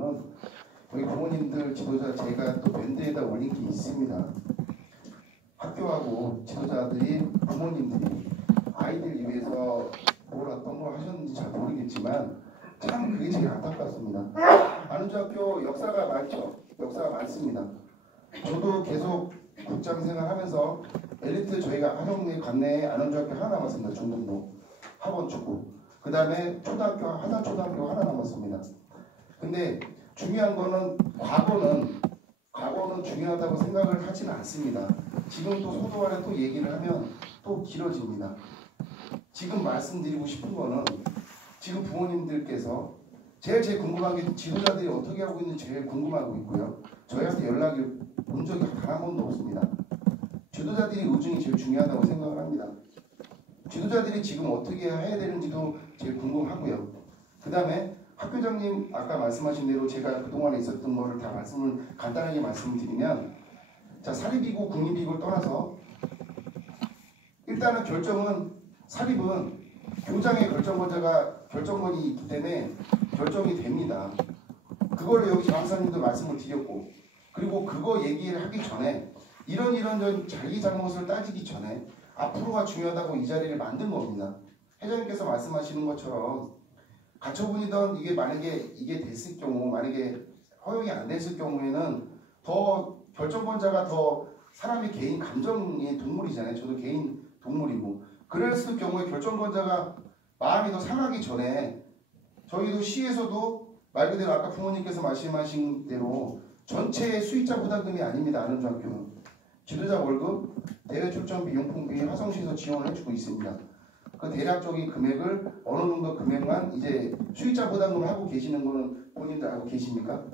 거는 우리 부모님들 지도자 제가 또 밴드에다 올린 게 있습니다. 학교하고 지도자들이 부모님들이 아이들 위해서 뭘 어떤 걸 하셨는지 잘 모르겠지만 참 그게 제일 안타깝습니다. 안원중학교 역사가 많죠. 역사가 많습니다. 저도 계속 국장 생활하면서 엘리트 저희가 하정리 관내에 안원중학교 하나 남았습니다. 중등부 학원 축구. 그 다음에 초등학교 하산초등학교 하나 남았습니다. 근데 중요한 거는 과거는 중요하다고 생각을 하지는 않습니다. 지금 또 소도안에 또 얘기를 하면 또 길어집니다. 지금 말씀드리고 싶은 거는 지금 부모님들께서 제일 궁금한 게 지도자들이 어떻게 하고 있는지 제일 궁금하고 있고요. 저희한테 연락이 온 적이 단 한 번도 없습니다. 지도자들이 의중이 제일 중요하다고 생각을 합니다. 지도자들이 지금 어떻게 해야 되는지도 제일 궁금하고요. 그 다음에 학교장님 아까 말씀하신 대로 제가 그동안에 있었던 거를 다 간단하게 말씀드리면 자, 사립이고 국립이고를 떠나서 일단은 사립은 교장의 결정권이 있기 때문에 결정이 됩니다. 그거를 여기 장사님도 말씀을 드렸고 그리고 그거 얘기를 하기 전에 이런 자기 잘못을 따지기 전에 앞으로가 중요하다고 이 자리를 만든 겁니다. 회장님께서 말씀하시는 것처럼 가처분이던 이게 만약에 이게 됐을 경우 만약에 허용이 안 됐을 경우에는 더 결정권자가 더 사람이 개인 감정의 동물이잖아요. 저도 개인 동물이고 그랬을 경우에 결정권자가 마음이 더 상하기 전에 저희도 시에서도 말 그대로 아까 부모님께서 말씀하신 대로 전체 수익자 부담금이 아닙니다. 안원중학교는 지도자 월급, 대회 출전비, 용품비 화성시에서 지원을 해주고 있습니다. 그 대략적인 금액을 어느 정도 금액만 이제 수익자 부담금을 하고 계시는 거는 본인들 알고 계십니까?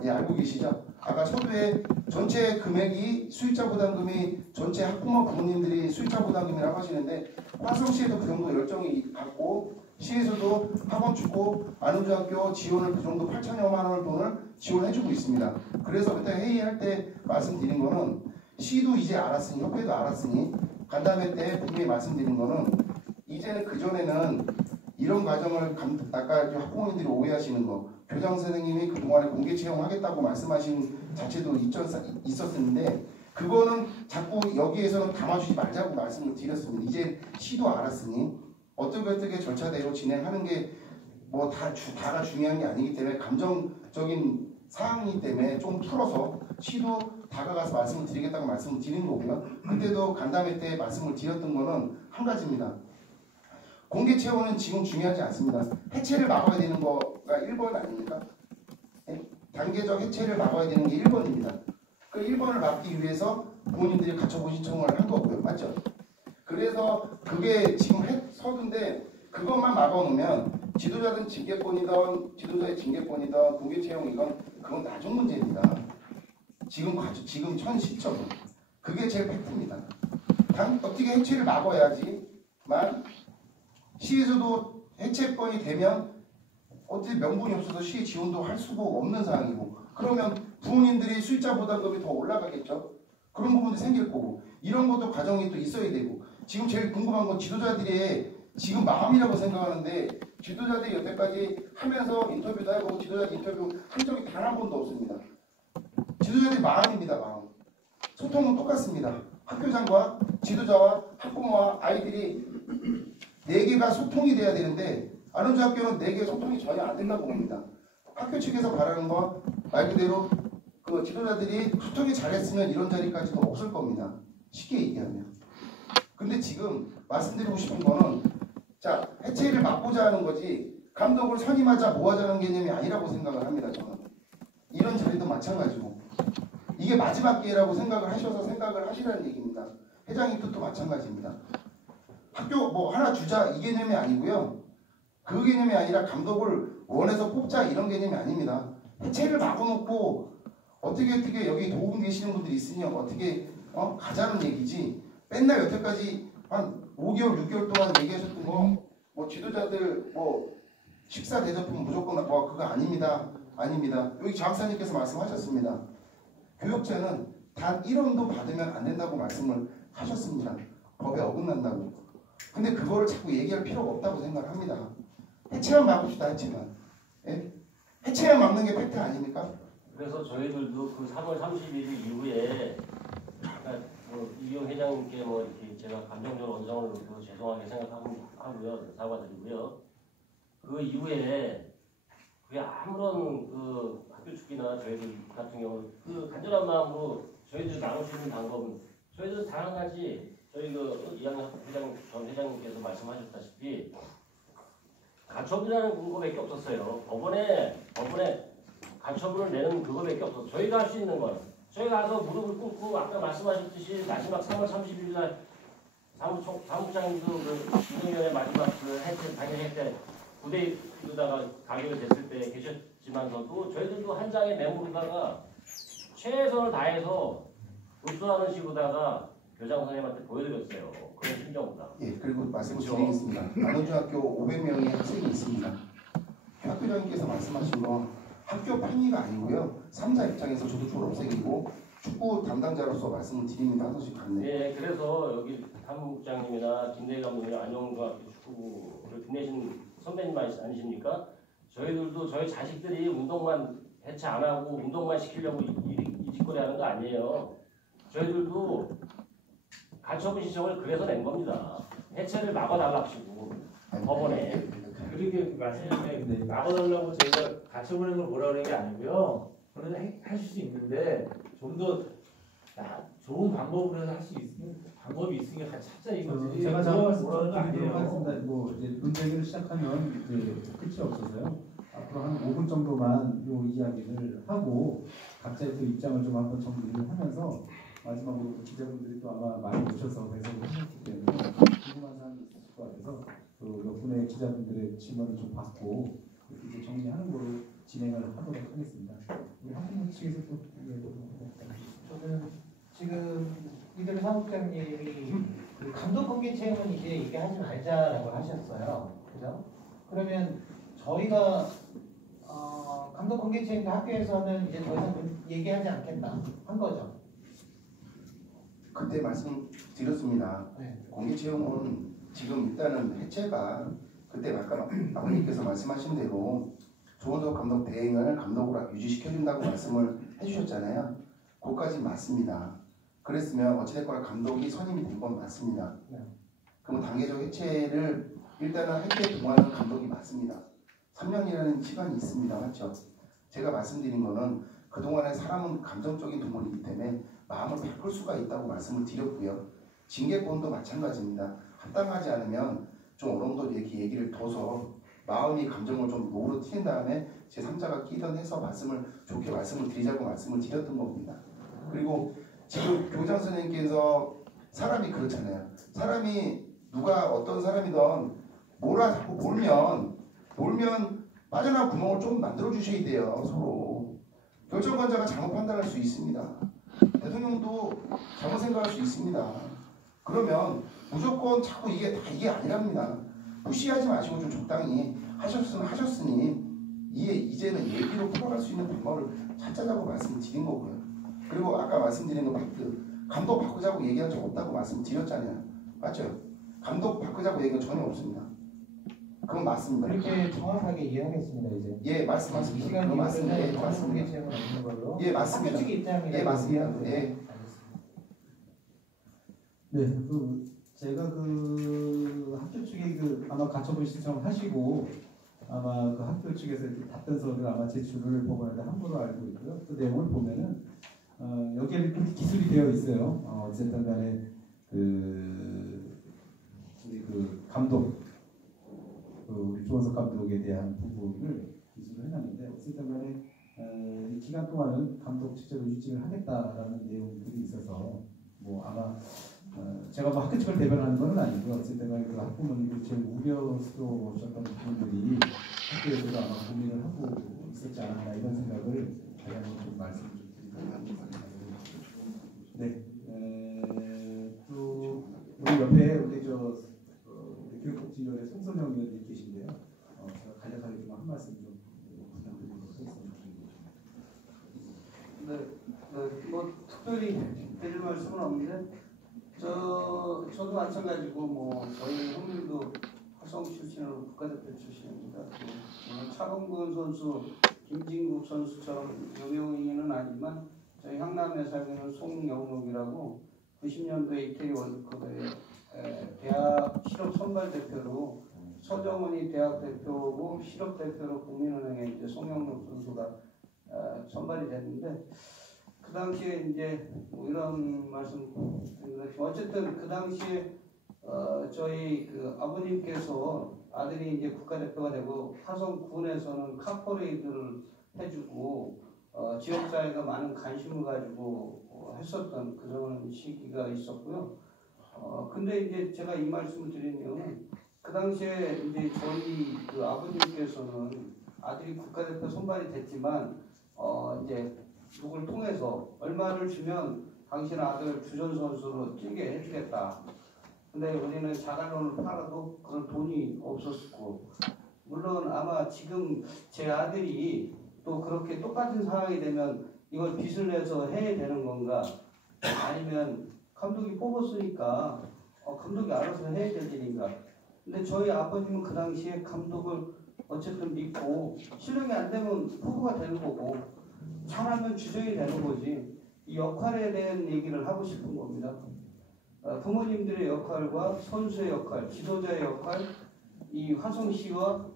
네, 알고 계시죠? 아까 서두에 전체 금액이 수익자 부담금이 전체 학부모 부모님들이 수익자 부담금이라고 하시는데 화성시에도 그 정도 열정이 갖고 시에서도 학원 축구 안원중학교 지원을 그 정도 8천여만 원 돈을 지원해주고 있습니다. 그래서 그때 회의할 때 말씀드린 거는 시도 이제 알았으니 협회도 알았으니 간담회 때 분명히 말씀드린 거는 이제는 그전에는 이런 과정을 아까 학부모님들이 오해하시는 거 교장 선생님이 그동안에 공개 채용하겠다고 말씀하신 자체도 있었는데 그거는 자꾸 여기에서는 담아주지 말자고 말씀을 드렸습니다. 이제 시도 알았으니 어떻게 절차대로 진행하는 게 뭐 다가 중요한 게 아니기 때문에 감정적인 사항이기 때문에 좀 풀어서 시도 다가가서 말씀을 드리겠다고 말씀을 드린 거고요. 그때도 간담회 때 말씀을 드렸던 거는 한 가지입니다. 공개 채용은 지금 중요하지 않습니다. 해체를 막아야 되는 거가 1번 아닙니까? 네? 단계적 해체를 막아야 되는 게 1번입니다. 그 1번을 막기 위해서 부모님들이 가처분 신청을 한 거고요. 맞죠? 그래서 그게 지금 서두인데 그것만 막아놓으면 지도자든 징계권이든 지도자의 징계권이든 공개 채용이건 그건 나중 문제입니다. 지금 현 시점은 그게 제일 팩트입니다. 어떻게 해체를 막아야지만 시에서도 해체권이 되면 어떻게 명분이 없어서 시에 지원도 할 수가 없는 상황이고 그러면 부모님들이 수익자 부담금이 더 올라가겠죠. 그런 부분도 생길 거고 이런 것도 과정이 또 있어야 되고 지금 제일 궁금한 건 지도자들의 지금 마음이라고 생각하는데 지도자들이 여태까지 하면서 인터뷰도 해보고 지도자 인터뷰 한 적이 단 한 번도 없습니다. 지도자들의 마음입니다. 마음. 소통은 똑같습니다. 학교장과 지도자와 학부모와 아이들이 4개가 소통이 돼야 되는데 안원중학교는 4개 소통이 전혀 안 된다고 봅니다. 학교 측에서 바라는 건 말 그대로 그 지도자들이 소통이 잘했으면 이런 자리까지도 없을 겁니다. 쉽게 얘기하면. 근데 지금 말씀드리고 싶은 거는 자 해체를 막고자 하는 거지 감독을 선임하자 뭐하자는 개념이 아니라고 생각을 합니다. 저는. 이런 자리도 마찬가지고 이게 마지막 기회라고 생각을 하셔서 생각을 하시라는 얘기입니다. 회장님 뜻도 마찬가지입니다. 학교 뭐 하나 주자 이 개념이 아니고요. 그 개념이 아니라 감독을 원해서 뽑자 이런 개념이 아닙니다. 해체를 막아놓고 어떻게 여기 도움 계시는 분들이 있으니 어떻게 가자는 얘기지 맨날 여태까지 한 5개월 6개월 동안 얘기하셨던 거 뭐 지도자들 뭐 식사 대접은 무조건 뭐 그거 아닙니다. 여기 장사님께서 말씀하셨습니다. 교육자는 단 1원도 받으면 안 된다고 말씀을 하셨습니다. 법에 어긋난다고. 근데 그거를 자꾸 얘기할 필요가 없다고 생각을 합니다. 해체만 막읍시다. 해체만. 예? 해체만 막는 게 팩트 아닙니까? 그래서 저희들도 그 3월 31일 이후에 그러니까 뭐 이용 회장님께 뭐 이렇게 제가 감정적으로 언성을 놓고 죄송하게 생각하고요, 사과드리고요. 그 이후에 그게 아무런 그 학교 측이나 저희들 같은 경우 그 간절한 마음으로 저희들 나올 수 있는 방법은 저희들 다 한 가지 저희 그 이양현 전 회장님께서 말씀하셨다시피 가처분이라는 그거밖에 없었어요. 법원에 가처분을 내는 그거밖에 없어. 저희가 할 수 있는 건 저희가 가서 무릎을 꿇고 아까 말씀하셨듯이 마지막 3월 30일 날 사무장님도 그 유동현의 마지막 그 해체 당일 해체 부대에다가 가결이 됐을 때 계셨지만서도 저희들도 한 장의 메모로다가 최선을 다해서 접수하는 식으로다가 교장 선생님한테 보여드렸어요. 그런 심정보다. 예, 그리고 말씀을 드리겠습니다. 남원중학교 500명의 학생이 있습니다. 학교장님께서 말씀하신 건 학교 편의가 아니고요. 3자 입장에서 저도 졸업생이고 축구 담당자로서 말씀을 드립니다. 한 번씩 갔네. 예, 그래서 여기 사무국장님이나 김대희 감독님, 안영중학교 축구를 빛내신 선배님 아니십니까? 저희들도 저희 자식들이 운동만 해체 안 하고 운동만 시키려고 이 짓거리 하는 거 아니에요. 저희들도 가처분 신청을 그래서 낸 겁니다. 해체를 막아달랍시고 법원에. 그렇게 말씀하시는데 막아달라고 저희가 가처분한 걸 뭐라 그러는 게 아니고요. 그런 하실 수 있는데 좀 더 좋은 방법으로 해서 할 수 있는 방법이 있으니까 같이 찾자 이거지. 제가 잠깐 뭐라는 거 말씀드리도록 아니에요. 하겠습니다. 뭐 이제 논쟁을 시작하면 이제 끝이 없어서요. 앞으로 한 5분 정도만 이 이야기를 하고 각자의 또 입장을 좀 한번 정리를 하면서 마지막으로 기자분들이 또 아마 많이 오셔서 배석을 하셨기 때문에 궁금한 사항이 있을 것 같아서 또 몇 분의 기자분들의 질문을 좀 받고 이제 정리하는 걸로 진행을 하도록 하겠습니다. 우리 학부모 측에서 또 저는 지금 이들 사무국장님이 그 감독 공개 채용은 이제 얘기하지 말자라고 하셨어요. 그죠? 그러면 저희가 감독 공개 채용 학교에서는 이제 더 이상 얘기하지 않겠다 한 거죠. 그때 말씀드렸습니다. 네. 공개 채용은 지금 일단은 해체가 그때 아까 아버님께서 말씀하신 대로 조원석 감독 대행을 감독으로 유지시켜준다고 말씀을 해주셨잖아요. 그것까지 맞습니다. 그랬으면 어찌됐거나 감독이 선임이 된 건 맞습니다. 네. 그럼 단계적 해체를 일단은 할 때 동안은 감독이 맞습니다. 3년이라는 시간이 있습니다. 맞죠? 제가 말씀드린 거는 그동안에 사람은 감정적인 동물이기 때문에 마음을 바꿀 수가 있다고 말씀을 드렸고요. 징계권도 마찬가지입니다. 합당하지 않으면 좀 어느 정도 이렇게 얘기를 둬서 마음이 감정을 좀 노로 튀는 다음에 제 3자가 끼던 해서 좋게 말씀을 드리자고 말씀을 드렸던 겁니다. 그리고 지금 교장 선생님께서 사람이 그렇잖아요. 사람이 누가 어떤 사람이든 뭐라 자꾸 몰면 빠져나갈 구멍을 좀 만들어 주셔야 돼요. 서로. 결정권자가 잘못 판단할 수 있습니다. 대통령도 잘못 생각할 수 있습니다. 그러면 무조건 자꾸 이게 아니랍니다. 무시하지 마시고 좀 적당히 하셨으니 이제는 얘기로 풀어갈 수 있는 방법을 찾자고 말씀을 드린 거고요. 그리고 아까 말씀드린 거 팩트 감독 바꾸자고 얘기한 적 없다고 말씀드렸잖아요. 맞죠? 감독 바꾸자고 얘기한 전혀 없습니다. 그건 맞습니다. 그렇게 정확하게 이해하겠습니다. 이제. 예, 이 말씀하십니다. 시간 맞습니다. 예, 이후에는 감독 공개 맞습니다. 채용은 없는 걸로. 예, 맞습니다. 학교 측 입장이라고 예, 맞습니다. 이해하고요. 예. 알겠습니다. 네, 제가 학교 측에 아마 가처분 신청을 하시고 아마 그 학교 측에서 이렇게 답변서를 아마 제출을 법원에 한 걸로 알고 있고요. 그 내용을 보면은 여기에 이렇게 기술이 되어 있어요. 어쨌든 간에 우리 감독 우리 조원석 감독에 대한 부분을 기술을 해놨는데 어쨌든 간에 이 기간 동안은 감독 직접 유직을 하겠다라는 내용들이 있어서 뭐 아마 제가 뭐 학교 측을 대변하는 건 아니고 어쨌든 간에 그 학부모님들이 제일 우려스러우셨던 부분들이 학교에서도 아마 고민을 하고 있었지 않았나 이런 생각을 다시 한번 좀 말씀을 드리도록 하겠습니다. 네, 또 우리 옆에 우리 교육복지위원회 송선영 위원님 계신데요. 제가 간략하게 좀 한 말씀 좀 부탁드리도록 하겠습니다. 네, 뭐 특별히 드릴 말씀은 없는데 저도 마찬가지고 뭐 저희 형님도 화성 출신으로 국가대표 출신입니다. 오늘 차범근 선수, 김진국 선수처럼 유명인은 아니지만 저희 향남에 살고 있는 송영록이라고 90년도에 이태리 월드컵에 대학 실업 선발 대표로 서정원이 대학 대표고 실업 대표로 국민은행에 이제 송영록 선수가 선발이 됐는데 그 당시에 이제 뭐 이런 말씀 어쨌든 그 당시에 저희 그 아버님께서 아들이 이제 국가대표가 되고 화성군에서는 카퍼레이드를 해주고 지역사회가 많은 관심을 가지고 했었던 그런 시기가 있었고요. 근데 이제 제가 이 말씀을 드린 이유는 그 당시에 이제 저희 그 아버님께서는 아들이 국가대표 선발이 됐지만 이제 누굴 통해서 얼마를 주면 당신 아들 주전 선수로 뛰게 해주겠다. 근데 우리는 자갈론을 팔아도 그런 돈이 없었고 물론 아마 지금 제 아들이 또 그렇게 똑같은 상황이 되면 이걸 빚을 내서 해야 되는 건가 아니면 감독이 뽑았으니까 감독이 알아서 해야 될 일인가. 근데 저희 아버님은 그 당시에 감독을 어쨌든 믿고 실력이 안 되면 후보가 되는 거고 잘하면 주전이 되는 거지. 이 역할에 대한 얘기를 하고 싶은 겁니다. 부모님들의 역할과 선수의 역할, 지도자의 역할, 이 화성시와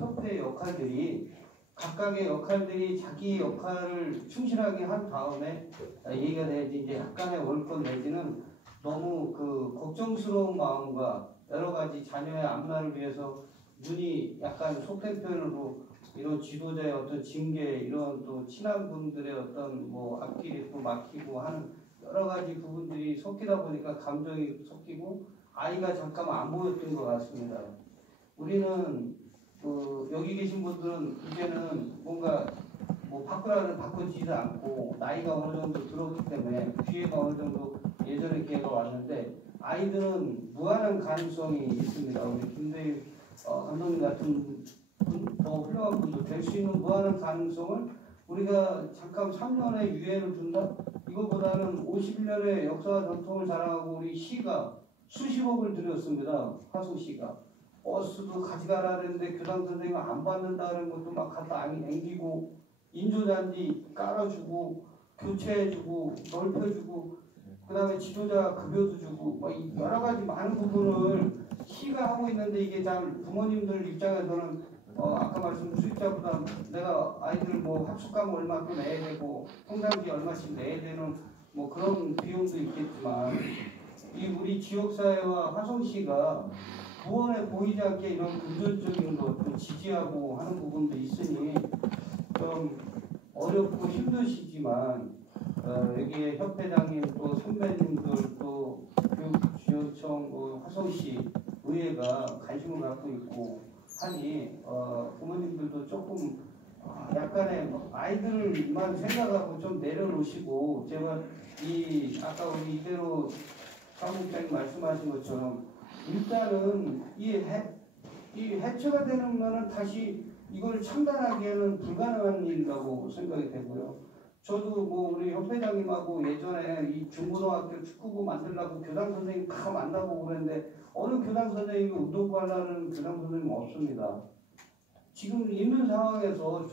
협회의 역할들이 각각의 역할들이 자기 역할을 충실하게 한 다음에 얘기가 돼야지 이제 약간의 월권 내지는 너무 그 걱정스러운 마음과 여러 가지 자녀의 앞날을 위해서 눈이 약간 속된 표현으로 이런 지도자의 어떤 징계 이런 또 친한 분들의 어떤 뭐 앞길이 또 막히고 하는 여러 가지 부분들이 섞이다 보니까 감정이 섞이고 아이가 잠깐 안 보였던 것 같습니다. 우리는 여기 계신 분들은 이제는 뭔가 뭐 바꾸라는 바꾸지도 않고 나이가 어느 정도 들었기 때문에 기회가 어느 정도 예전에 기회가 왔는데 아이들은 무한한 가능성이 있습니다. 우리 김대희 감독님 같은 분, 더 훌륭한 분도 될 수 있는 무한한 가능성을 우리가 잠깐 3년의 유예를 준다? 이거보다는 51년의 역사와 전통을 자랑하고 우리 시가 수십억을 들였습니다. 화성시가. 버스도 가져가라는데 교장 선생님 안 받는다는 것도 막 갖다 앵기고 인조잔디 깔아주고 교체해주고 넓혀주고 그 다음에 지도자 급여도 주고 뭐 여러 가지 많은 부분을 시가 하고 있는데 이게 잘 부모님들 입장에서는 아까 말씀드린 수입자보다 내가 아이들 뭐 합숙가면 얼마 또 내야 되고 통장비 얼마씩 내야 되는 뭐 그런 비용도 있겠지만 이 우리 지역사회와 화성시가 부원에 보이지 않게 이런 금전적인 것 지지하고 하는 부분도 있으니 좀 어렵고 힘드시지만 여기에 협회장님 또 선배님들 또 교육지원청 화성시 의회가 관심을 갖고 있고 하니 부모님들도 조금 약간의 아이들만 생각하고 좀 내려놓으시고 제가 이 아까 우리 이대로 사무국장님 말씀하신 것처럼 일단은 이 해체가 되는 거는 다시 이걸 참단하기에는 불가능한 일이라고 생각이 되고요. 저도 뭐 우리 협회장님하고 예전에 이 중고등학교 축구부 만들려고 교장 선생님 다 만나고 그랬는데 어느 교장 선생님이 운동부 하려는 교장 선생님 없습니다. 지금 있는 상황에서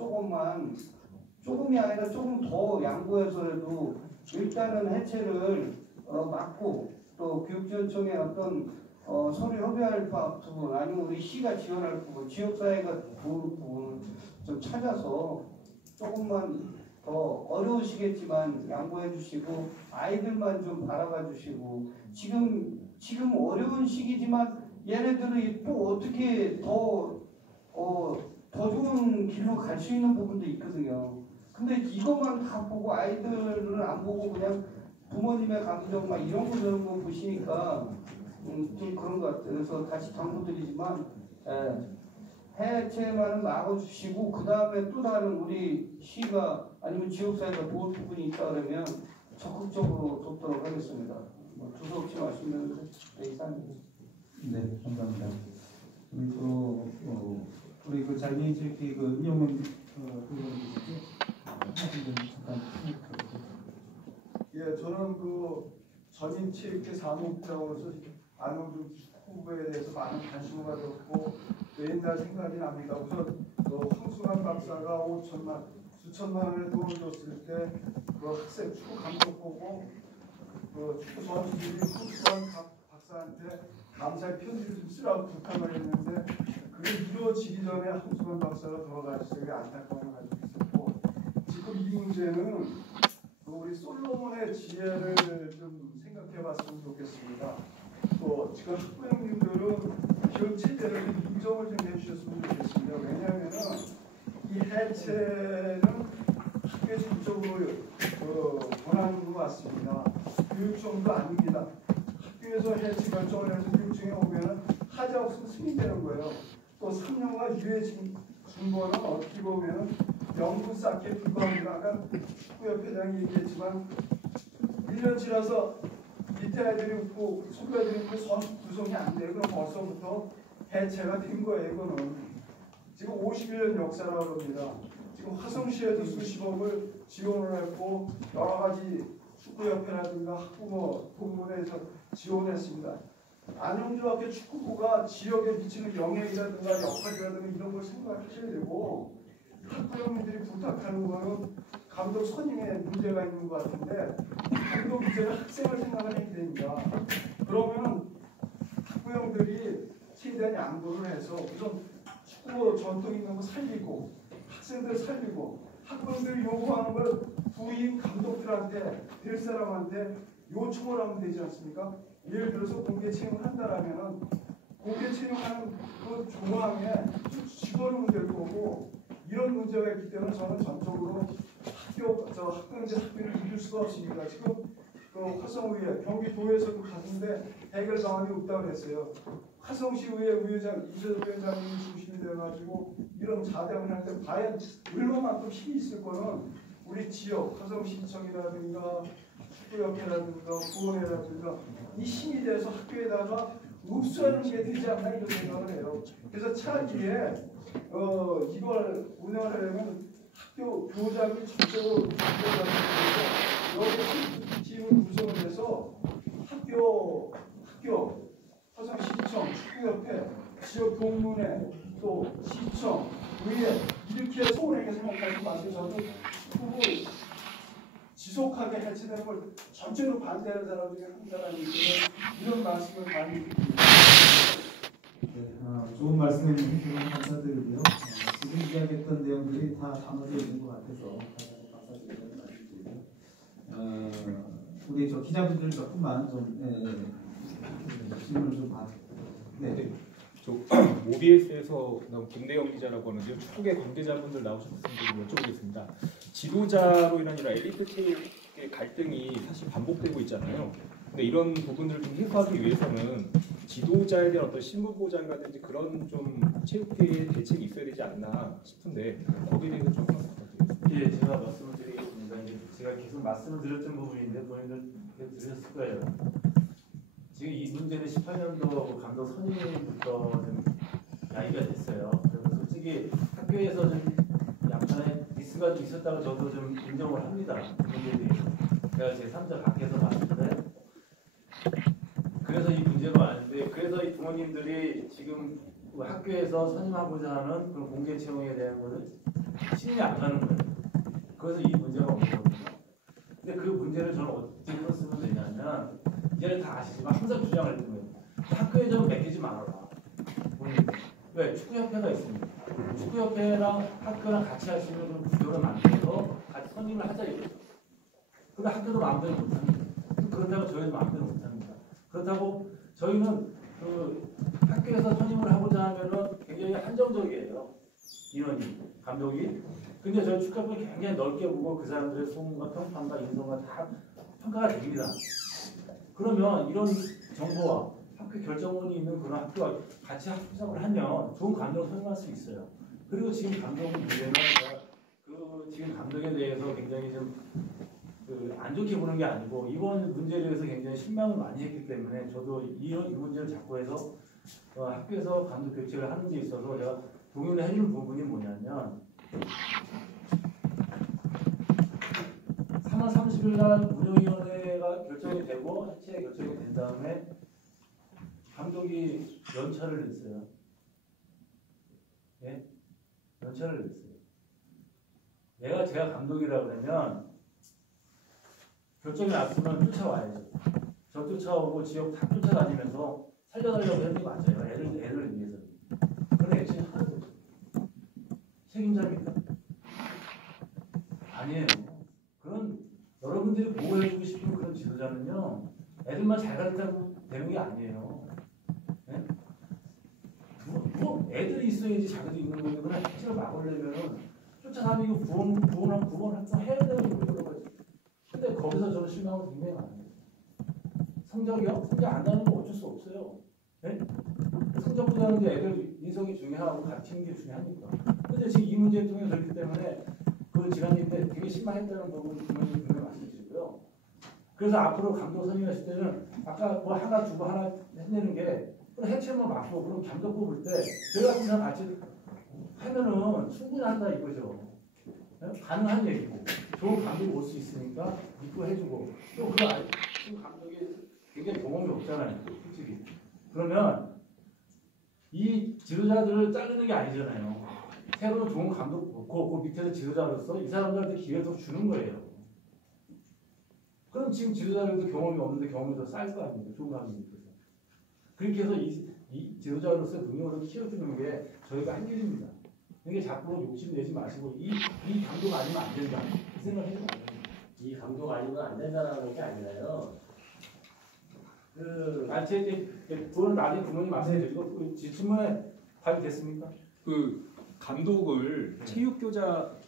조금이 아니라 조금 더 양보해서라도 일단은 해체를 막고 또 교육지원청의 어떤 서로 협의할 부분 아니면 우리 시가 지원할 부분 지역사회가 도울 부분을 좀 찾아서 조금만 더 어려우시겠지만 양보해 주시고 아이들만 좀 바라봐 주시고 지금 어려운 시기지만 얘네들이 또 어떻게 더 좋은 길로 갈 수 있는 부분도 있거든요. 근데 이것만 다 보고 아이들은 안 보고 그냥 부모님의 감정 막 이런 거 저런 거 보시니까 좀 그런 것 같아요. 그래서 다시 당부드리지만 해체만은 막아주시고 그 다음에 또 다른 우리 시가 아니면 지역사회가 도울 부분이 있다 그러면 적극적으로 돕도록 하겠습니다. 두서 없이 말씀드리는데 이상입니다. 네, 감사합니다. 우리 또 우리 그 장애인 체육회 그 이용훈 의원님이시죠? 하신 분 잠깐 예, 저는 그 전임 체육회 사무국장으로서 안홍준 축구부에 대해서 많은 관심을 가졌고 옛날 생각이 납니다. 우선 황순환 박사가 수천만 원의 돈을 줬을 때 그 학생 축구 감독 보고 그 축구 선수들이 황순환 박사한테 감사의 편지를 좀 쓰라고 부탁을 했는데 그게 이루어지기 전에 황순환 박사가 돌아가시기 안타까움을 가지고 있었고, 지금 이 문제는 우리 솔로몬의 지혜를 좀 생각해봤으면 좋겠습니다. 또 지금 학부 형님들은 기업 체제를 인정을 좀 해주셨으면 좋겠습니다. 왜냐하면은 이 해체는 학교에 전적으로 권하는 것 같습니다. 교육청도 아닙니다. 학교에서 해체 결정을 해서 교육청에 오면은 하자 없으면 승인되는 거예요. 또 3년간 유해진 거는 어떻게 보면은 연구 쌓기에 불과합니다. 아까 축구협회장이 얘기했지만 1년 지나서 밑에 애들이 웃고 선배들이 웃고 선수 구성이 안 돼요. 그럼 벌써부터 해체가 된 거예요. 이거는 지금 51년 역사라고 합니다. 지금 화성시에도 수십억을 지원을 했고 여러 가지 축구협회라든가 학부모 본문에서 지원했습니다. 안영중학교 축구부가 지역에 미치는 영향이라든가 역할이라든가 이런 걸 생각하셔야 되고, 학부형님들이 부탁하는 거는 감독 선임에 문제가 있는 것 같은데 감독 이제는 학생을 생각을 해야 됩니다. 그러면 학부형들이 최대한 양보를 해서 우선 축구 전통 있는 거 살리고 학생들 살리고 학부형들이 요구하는 걸 부임 감독들한테 될 사람한테 요청을 하면 되지 않습니까? 예를 들어서 공개 채용을 한다라면은 공개 채용하는 그 조항에 집어넣으면 될 거고, 이런 문제가 있기 때문에 저는 전적으로 학부형제 학교를 이길 수가 없습니다. 지금 그 화성의회 경기도에서도 갔는데 해결 방안이 없다고 했어요. 화성시의회 의회장 이재석 위원장님이 중심이 돼가지고 이런 자대을 하는데 과연 얼마만큼 힘이 있을 거는 우리 지역 화성시청이라든가 축구협회라든가 구원회라든가 이 힘이 돼서 학교에다가 흡수하는 게 되지 않나 이런 생각을 해요. 그래서 차기에 이걸 운영하려면 학교 교장이 전적으로 여기 팀을 구성을 해서 학교 화성시청 축구협회 지역 동문회 또 시청 의회 이렇게 소원하게 생각하지 마세요. 저도 축구를 지속하게 해치되는 걸 전체로 반대하는 사람 중에 한 사람이기 때문에 이런 말씀을 많이 드립니다. 네, 좋은 말씀 해주셔서 감사드리고요. 지금 이야기했던 내용들이 다 담아져 있는 것 같아서 감사드리는 말씀드리고, 우리 저 기자분들 몇 분만 좀 질문을 좀 네. 저 OBS에서 나온 김대영 기자라고 하는데요. 축구계 관계자분들 나오셨으면 좀 여쭤보겠습니다. 지도자로 인한 이런 엘리트 체육의 갈등이 사실 반복되고 있잖아요. 근데 이런 부분들을 좀 해소하기 위해서는 지도자에 대한 어떤 신분 보장이라든지 그런 좀 체육계의 대책이 있어야 되지 않나 싶은데 거기에 대해서 좀 부탁드리겠습니다. 예, 제가 말씀을 드리겠습니다. 이제 제가 계속 말씀을 드렸던 부분인데 본인들 들으셨을 거예요. 지금 이 문제는 18년도 감독 선임부터 좀 야기가 됐어요. 그래서 솔직히 학교에서 좀 약간의 미스가 좀 있었다고 저도 좀 인정을 합니다. 문제에 대해서. 제가 제 3자 밖에서 봤는데 그래서 이 문제가 많은데, 그래서 이 부모님들이 지금 학교에서 선임하고자 하는 그런 공개 채용에 대한 것을 신이 안 가는 거예요. 그래서 이 문제가 없는 거거든요. 근데 그 문제를 저는 어떻게 풀었으면 되냐면, 이제는 다 아시지만 항상 주장을 했던 거예요. 학교에 좀 맡기지 말아라. 왜? 축구협회가 있습니다. 축구협회랑 학교랑 같이 할 수 있는 구조를 만들어서 같이 선임을 하자 이거죠. 근데 학교도 마음대로 못합니다. 그렇다고 저희도 마음대로 못합니다. 그렇다고 저희는 그 학교에서 선임을 하고자 하면은 굉장히 한정적이에요. 인원이, 감독이. 근데 저희 축구협회 굉장히 넓게 보고 그 사람들의 소문과 평판과 인성과 다 평가가 됩니다. 그러면 이런 정보와 학교 결정원이 있는 그런 학교와 같이 합작을 하면 좋은 감독을 선임할 수 있어요. 그리고 지금 감독은 문제는 그 지금 감독에 대해서 굉장히 좀 안 좋게 보는 게 아니고 이번 문제에 대해서 굉장히 실망을 많이 했기 때문에 저도 이 문제를 잡고 해서 학교에서 감독 교체를 하는 데 있어서 제가 동의를 해줄 부분이 뭐냐면 3월 30일 날 운영위원회가 결정이 되고 해체 결정이 된 다음에 감독이 연차를 냈어요. 예? 연차를 냈어요. 제가 감독이라 그러면 결정이 났으면 쫓아와야죠. 저 쫓아오고 지역 다 쫓아다니면서 살려달라고 하는 게 맞아요. 애를 위해서. 그런 액션이 하나도 없어요. 책임자입니까? 아니에요. 그런 여러분들이 보호해주고 싶은 그런 지도자는요, 애들만 잘 가르치면 되는 게 아니에요. 네? 뭐 애들이 있어야지 자기도 있는 건데, 그런 핵심을 막으려면 쫓아다니고 구원 활동해야 되는 거죠. 근데 거기서 저는 실망은 굉장히 많아요. 성적이요? 성적 안 나는 거 어쩔 수 없어요. 네? 성적보다는 애들 인성이 중요하고 가르치는 게 중요하니까. 근데 지금 이 문제를 통해 그렇기 때문에 그 지난해 때 되게 실망했다는 부분 분명히 말씀드리고요. 그래서 앞으로 감독 선임하실 때는 아까 뭐 하나 두고 하나 해내는 게 그런 해체만 맞고 그런 감독 뽑을 때 저희 같은 사람 같이 하면은 충분히 한다 이거죠. 가능한 얘기고 좋은 감독이 올 수 있으니까 믿고 해주고 또 그거 지금 감독이 굉장히 경험이 없잖아요. 솔직히. 그러면 이 지도자들을 자르는 게 아니잖아요. 새로운 좋은 감독 놓고 그 밑에서 지도자로서 이 사람들한테 기회를 더 주는 거예요. 그럼 지금 지도자들도 경험이 없는데 경험이 더 쌓일 거 아닙니까? 좋은 감독이 있어서. 그렇게 해서 이 지도자로서 능력을 키워주는 게 저희가 할 일입니다. 이게 자꾸 욕심 내지 마시고 이 감독 아니면 안 된다. 그 생각 해도 안 됩니다. 이 감독 아니면 안 된다는 게 아니라요. 그건 나중에 부모님 말씀드리고 질문에 답이 됐습니까? 그 감독을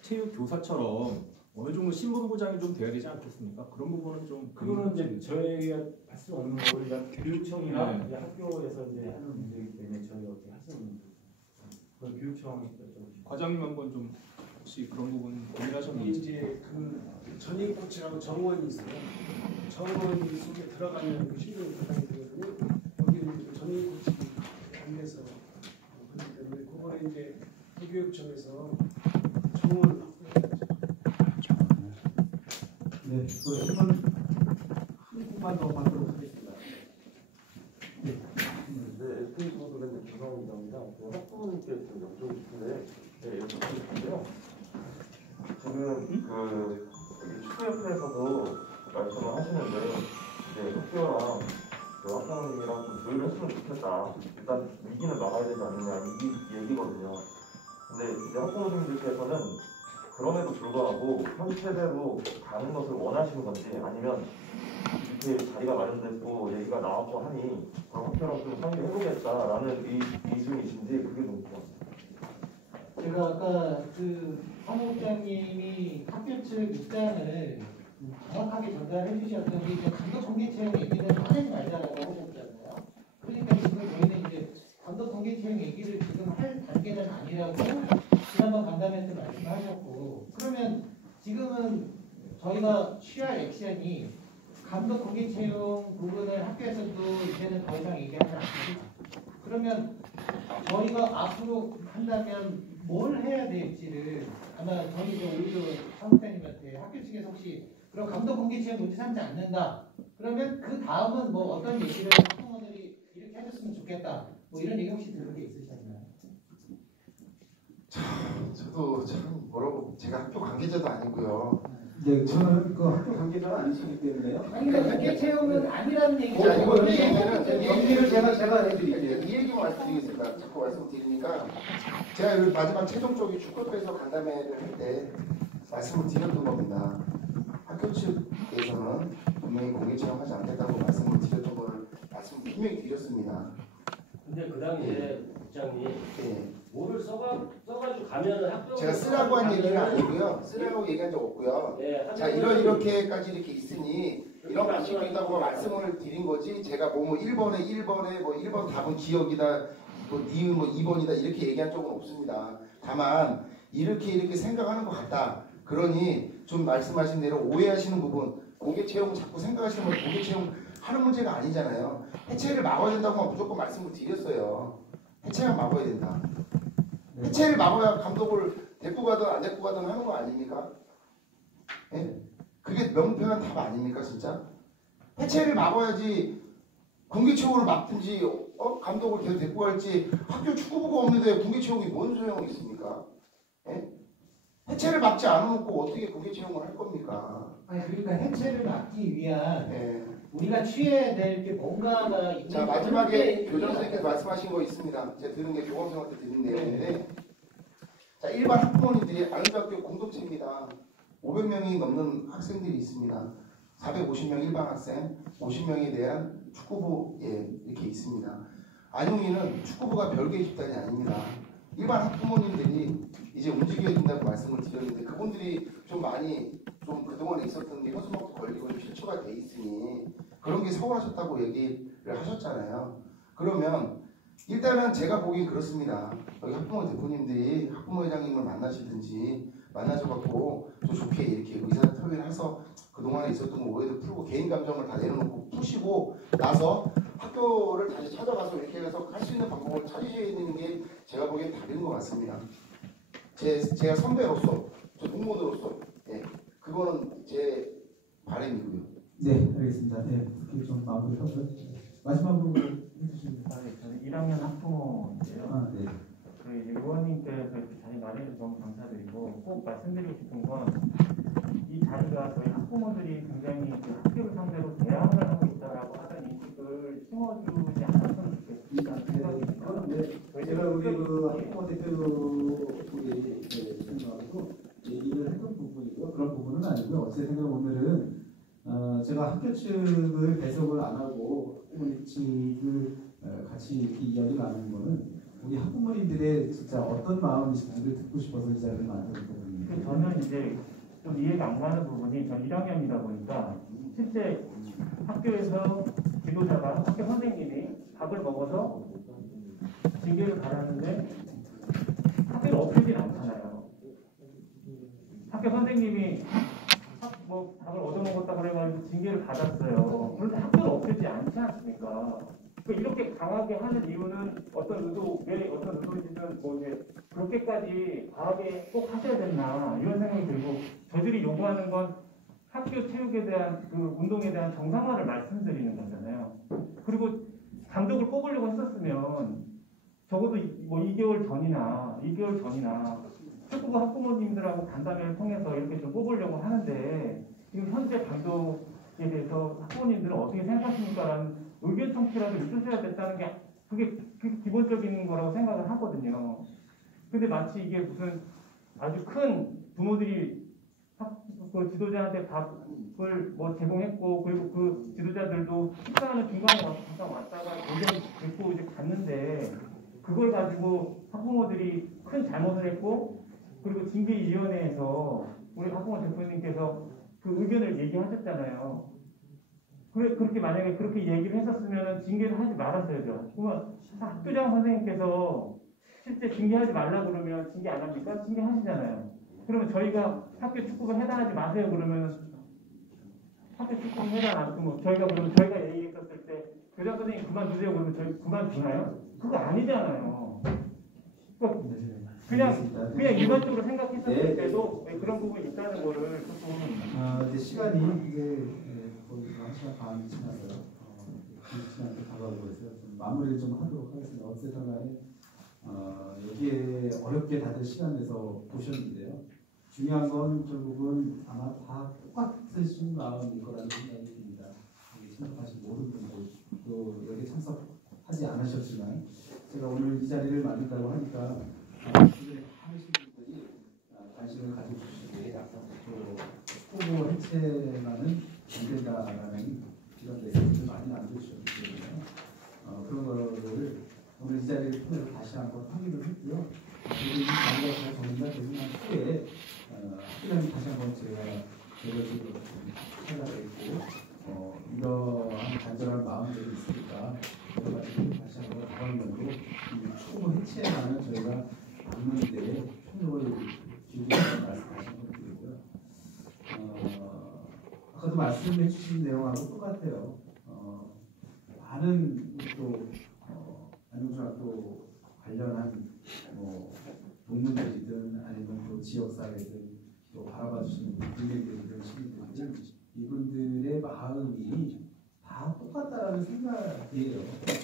체육교사처럼 어느 정도 신분보장이 좀 돼야 되지 않겠습니까? 그런 부분은 좀 그거는 이제 저희가 할 수 없는 거고 그러니까 교육청이나 네. 이제 학교에서 이제 하는 문제이기 때문에 저희가 어떻게 할 수 없는 거죠. 그건 교육청이 과장님 한번 좀 혹시 그런 부분 고민하셨는지. 이제 그 전임 코치라고 정원이 있어요. 정원이 속에 들어가면 그 실력이 들어가게 되거든요. 여기는 이제 전임 코치 안에서 그렇기 때문에 그거를 이제 교육청에서 정원을 네, 그 질문 한 분만 더 받도록 하겠습니다. 네, 페이스북으로 조성입니다. 학부모님께 좀 여쭤보고 싶은데, 여쭤보고 싶은데요. 지금 그 축구협회에서도 말씀을 하시는데, 학교랑 학부모님이랑 좀 조율을 했으면 좋겠다. 일단 위기는 막아야 되지 않느냐 이 얘기거든요. 근데 이제 학부모님들께서는 그럼에도 불구하고 현 세대로 가는 것을 원하시는 건지 아니면 이렇게 자리가 마련됐고 얘기가 나왔고 하니 그럼 학교랑 좀 상의해보겠다라는 의중이신지 그게 좀 궁금합니다. 제가 아까 그 사무국장님이 학교 측 입장을 정확하게 전달해 주셨던 게 이제 감독 공개 채용 얘기를 꺼내지 말자라고 하셨잖아요. 그러니까 지금 저희는 이제 감독 공개 채용 얘기를 지금 할 단계는 아니라고 지난번 간담회 때 말씀하셨고, 그러면 지금은 저희가 취할 액션이 감독 공개 채용 부분을 학교에서도 이제는 더 이상 얘기하지 않습니다. 그러면 저희가 앞으로 한다면 뭘 해야 될지를 아마 저희 우리도 사무장님한테 학교 측에서 혹시 그럼 감독 공개 채용 문제 삼지 않는다. 그러면 그 다음은 뭐 어떤 얘기를 학부모들이 이렇게 해줬으면 좋겠다. 뭐 이런 얘기 혹시 들은 게 있으셨나요? 저도 참 뭐라고 제가 학교 관계자도 아니고요. 네, 저는 그 학교 관계자가 아니시기 때문에요. 아니 근데 공개 채용은 아니라는 얘기죠. 자, 이거 얘기는 연기를 제가 해드릴게요. 이 얘기만 말씀드리겠습니다. 자꾸 말씀드리니까 제가 여기 마지막 최종적인 축구협회에서 간담회를 할 때 말씀을 드렸던 겁니다. 학교 측에서는 분명히 공개 채용하지 않겠다고 말씀을 드렸던 걸 말씀을 분명히 드렸습니다. 근데 그 당시에 국장님 예. 뭐를 써가지고 가면은 학교 제가 쓰라고 한 얘기는 아니고요. 쓰라고 얘기한 적 없고요. 자, 이렇게까지 이렇게 있으니 이런 방식이 있다고 말씀을 드린 거지. 제가 뭐 1번에 뭐 1번 답은 기억이다, 뭐 니은 뭐 2번이다 이렇게 얘기한 적은 없습니다. 다만 이렇게 생각하는 것 같다. 그러니 좀 말씀하신 대로 오해하시는 부분, 공개 채용 자꾸 생각하시는 분 공개 채용 하는 문제가 아니잖아요. 해체를 막아야 된다고 무조건 말씀을 드렸어요. 해체를 막아야 된다. 해체를 막아야 감독을 데리고 가든 안 데리고 가든 하는 거 아닙니까? 예? 그게 명쾌한 답 아닙니까 진짜? 해체를 막아야지 공개 채용을 막든지 감독을 계속 데리고 갈지 학교 축구부가 없는데 군계 채용이 뭔 소용이 있습니까? 예? 해체를 막지 않아놓고 어떻게 군계 채용을 할 겁니까? 아니 그러니까 해체를 막기 위한 예. 우리가 취해야 될 게 뭔가가 있는 자 마지막에 교장 선생님께서 말씀하신 거 있습니다. 제가 들은 게 교감생한테 들은 내용인데 자 일반 학부모님들이 아이들학교 공동체입니다. 500명이 넘는 학생들이 있습니다. 450명 일반 학생, 50명에 대한 축구부 이렇게 있습니다. 안용이는 축구부가 별개의 집단이 아닙니다. 일반 학부모님들이 이제 움직여야 된다고 말씀을 드렸는데 그분들이 좀 많이 좀 그동안에 있었던 게 현수막도 걸리고 좀 실추가 돼 있으니 그런 게 서운하셨다고 얘기를 하셨잖아요. 그러면 일단은 제가 보기엔 그렇습니다. 여기 학부모 대표님들이 학부모 회장님을 만나시든지 만나셔갖고 좀 좋게 이렇게 의사소통을 해서 그동안에 있었던 거 오해도 풀고 개인 감정을 다 내려놓고 푸시고 나서 학교를 다시 찾아가서 이렇게 해서 할 수 있는 방법을 찾으셔야 되는 게 제가 보기엔 답인 것 같습니다. 제가 선배로서 저 동문으로서 그거는 제 바람이고요. 네, 알겠습니다. 네, 그렇게 좀 마무리하고요. 마지막으로 해주시면. 저는 1학년 학부모인데요. 네. 그 의원님께서 이렇게 자리 마련해서 너무 감사드리고 꼭 말씀드리고 싶은 건 이 자리가 저희 학부모들이 굉장히 그 학교를 상대로 대항을 하고 있다라고 하던 인식을 심어주지 않았으면 좋겠습니다. 제가 우리 그 학부모 대표분이 생각하고 얘기를 했던 부분이고요. 그런 부분은 아니고요. 어쨌든 오늘은 제가 학교 측을 배석을 안 하고 학부모님 측을 같이 이렇게 이야기를 나누는 거는 우리 학부모님들의 진짜 어떤 마음이신지를 듣고 싶어서 이 자리를 만든 거거든요. 저는 이제 좀 이해가 안 가는 부분이 전 1학년이다 보니까 실제 학교에서 지도자가 학교 선생님이 밥을 먹어서 징계를 받았는데 학교를 없애진 않잖아요. 학교 선생님이 뭐 밥을 얻어먹었다 그래가지고 징계를 받았어요. 그런데 학교를 없애지 않지 않습니까? 이렇게 강하게 하는 이유는 어떤 의도인지는 뭐 이제 그렇게까지 과하게 꼭 하셔야 됐나 이런 생각이 들고 저들이 요구하는 건 학교 체육에 대한 그 운동에 대한 정상화를 말씀드리는 거잖아요. 그리고 감독을 뽑으려고 했었으면 적어도 뭐 2개월 전이나 축구부 학부모님들하고 간담회를 통해서 이렇게 좀 뽑으려고 하는데 지금 현재 감독에 대해서 학부모님들은 어떻게 생각하십니까라는 의견 청취라도 있으셔야 됐다는 게 그게 기본적인 거라고 생각을 하거든요. 근데 마치 이게 무슨 아주 큰 부모들이 그 지도자한테 밥을 뭐 제공했고 그리고 그 지도자들도 식사하는 중간에 잠깐 왔다가 의견 듣고 이제 갔는데 그걸 가지고 학부모들이 큰 잘못을 했고 그리고 징계위원회에서 우리 학부모 대표님께서 그 의견을 얘기하셨잖아요. 그렇게 만약에 그렇게 얘기를 했었으면 징계를 하지 말았어야죠. 그러면 학교장 선생님께서 실제 징계하지 말라 그러면 징계 안 합니까? 징계하시잖아요. 그러면 저희가 학교 축구가 해당하지 마세요 그러면 학교 축구가 해당 안 하고 저희가 얘기했었을 때 교장 선생님 그만두세요 그러면 저희 그만두나요? 그거 아니잖아요. 그냥 일반적으로 생각했었을 때도 그런 부분이 있다는 거를 조금 이제 시간이 이제 거의 1시간 반이 지났어요. 그 시간이 다가오고 있어요. 좀 마무리를 좀 하도록 하겠습니다. 어쨌든 간에 여기에 어렵게 다들 시간 내서 보셨는데요. 중요한 건 결국은 아마 다 똑같으신 마음일 거라는 생각이 듭니다. 여기 참석하신 모든 분들 또 여기 참석하지 않으셨지만 제가 오늘 이 자리를 만든다고 하니까 하신 분들이 관심을 가져주시고 또 축구부 해체만은 안 된다라는 이런 메시지를 많이 남겨주셨기 때문에 그런 거를 오늘 이 자리를 통해서 다시 한번 확인을 했고요. 그리고 이 자리가 정리가 되는 후에 학교장님 다시 한번 제가 제도적으로 찾아뵙고 이러한 간절한 마음들이 있으니까 여러 가지 다시 한번 다방면으로 축구 해체에만은 저희가 막는 데에 총력을 기울이는 말씀 다시 한번 드리고요. 아까도 말씀해 주신 내용하고 똑같아요. 많은 또 안용중학교 관련한 뭐 동문들이든 아니면 또 지역사회든 또 바라봐 주시는 국민들이든 시민들이든 이분들의 마음이 다 똑같다라는 생각이에요.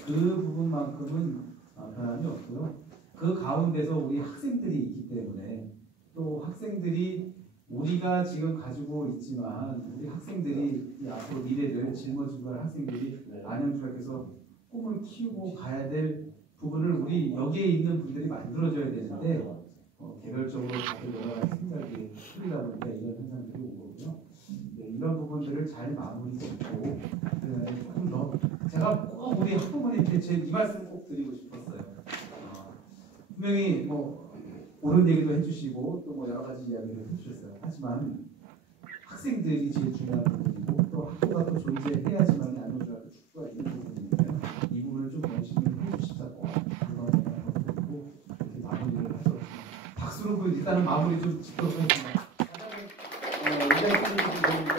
그 부분만큼 없고요. 그 가운데서 우리 학생들이 있기 때문에 또 학생들이 우리가 지금 가지고 있지만 우리 학생들이 이 앞으로 미래를 짊어지고 갈 학생들이 안양중학교에서 꿈을 키우고 가야 될 부분을 우리 여기에 있는 분들이 만들어줘야 되는데 개별적으로 다들 여러 가지 생각이 틀리다 보니까 이런 현상들이 온 거고요. 네, 이런 부분들을 잘 마무리 짓고 조금 더 제가 꼭 우리 학부모님께 이 말씀 꼭 드리고 싶었어요. 분명히 뭐 옳은 얘기도 해주시고 또 뭐 여러 가지 이야기를 해주셨어요. 하지만 학생들이 제일 중요한 부분이고 또 학교가 또 존재해야지만 안양중학교 축구가 있는 부분이니까요. 이 부분을 좀 열심히 해주시자고 그리고 이렇게 마무리를 하죠. 박수로 일단은 마무리 좀 짓도록 하겠습니다. 의장님